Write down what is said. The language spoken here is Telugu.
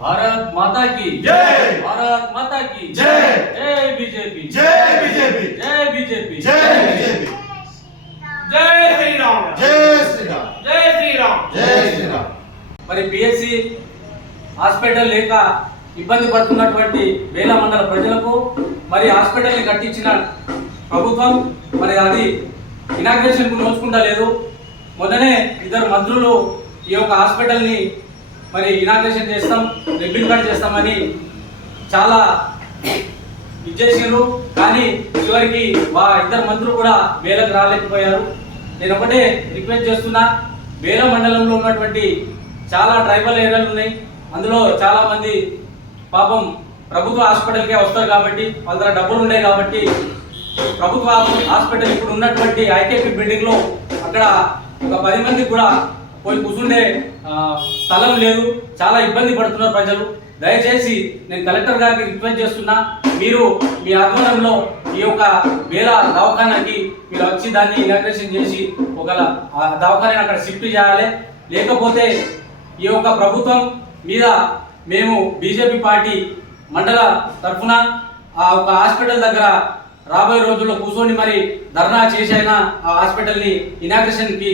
భారత్ మాతా కి జై! భారత్ మాతా కి జై! జై బీజేపీ. జై బీజేపీ. జై బీజేపీ. జై బీజేపీ. జై శ్రీరామ్. జై శ్రీరామ్. జై శ్రీరామ్. జై శ్రీరామ్. మరి పిఎస్సి హాస్పిటల్ లేక ఇబ్బంది పడుతున్నటువంటి వేల మండల ప్రజలకు మరి హాస్పిటల్ని కట్టించిన ప్రభుత్వం మరి అది ఇనాగ్రేషన్కు నోచుకుంటా లేదు మొన్ననే ఇద్దరు మంత్రులు ఈ యొక్క హాస్పిటల్ని మరి ఇనాగ్రేషన్ చేస్తాం రిబ్బిన్ కట్ చేస్తామని చాలా ఇచ్చేసారు కానీ చివరికి మా ఇద్దరు మంత్రులు కూడా వేలకు రాలేకపోయారు. నేను ఒకటే రిక్వెస్ట్ చేస్తున్నా వేల మండలంలో ఉన్నటువంటి చాలా ట్రైబల్ ఏరియాలు ఉన్నాయి. అందులో చాలామంది పాపం ప్రభుత్వ హాస్పిటల్కే వస్తారు కాబట్టి వాళ్ళ దగ్గర డబ్బులు ఉన్నాయి కాబట్టి ప్రభుత్వ హాస్పిటల్ ఇప్పుడు ఉన్నటువంటి ఐకేపీ బిల్డింగ్లో అక్కడ ఒక పది మందికి కూడా పోయి కూర్చుండే స్థలం లేదు. చాలా ఇబ్బంది పడుతున్నారు ప్రజలు. దయచేసి నేను కలెక్టర్ గారికి రిక్వెస్ట్ చేస్తున్నా మీరు మీ ఆధ్వర్యంలో ఈ యొక్క వేల దవాఖానాకి మీరు వచ్చి దాన్ని ఇనాగ్రేషన్ చేసి ఒక దవాఖానా అక్కడ షిఫ్ట్ చేయాలి. లేకపోతే ఈ యొక్క ప్రభుత్వం మీద మేము బీజేపీ పార్టీ మండల తరఫున ఆ ఒక హాస్పిటల్ దగ్గర రాబోయే రోజుల్లో కూర్చొని మరి ధర్నా చేసైనా ఆ హాస్పిటల్ని ఇనాగ్రేషన్కి